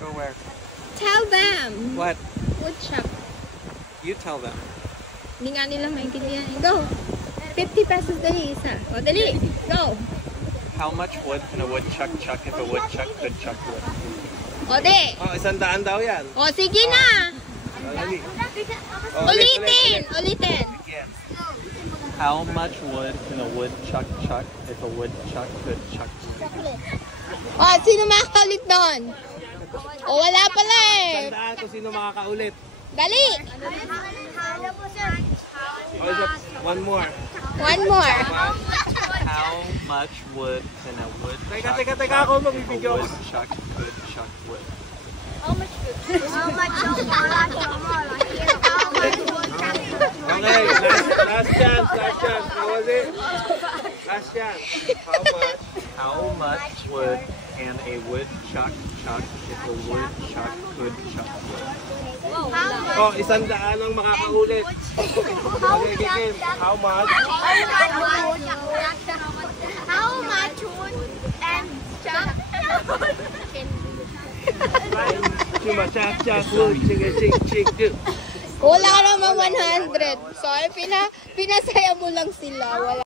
Go where? Tell them. What? Woodchuck. You tell them. Hindi nga nila maintindihan. Go. 50 pesos dali isa. O, dali. Go. How much wood can a woodchuck chuck if a woodchuck could chuck wood? O, di. Oh, 100 daw yan. O, sige na. Dali. Ulitin. Ulitin. How much wood can a woodchuck chuck if a woodchuck could chuck wood? O, sino makakaulit doon? O, wala pala eh. 100 kung sino makakaulit. Dali. Oh, one more. One more. How much wood can a woodchuck Teka, ako magbibidyo. woodchuck could chuck wood? Okay, last chance. How was it? Last chance. How much wood can a woodchuck chuck if a woodchuck could chuck wood? Oh, 100 ang makakaulit. Okay, Kim. How much? How much wood and chuck? Chuma, chak, wood, ching. Wala naman 100. Sorry, pinasaya mo lang sila. Wala.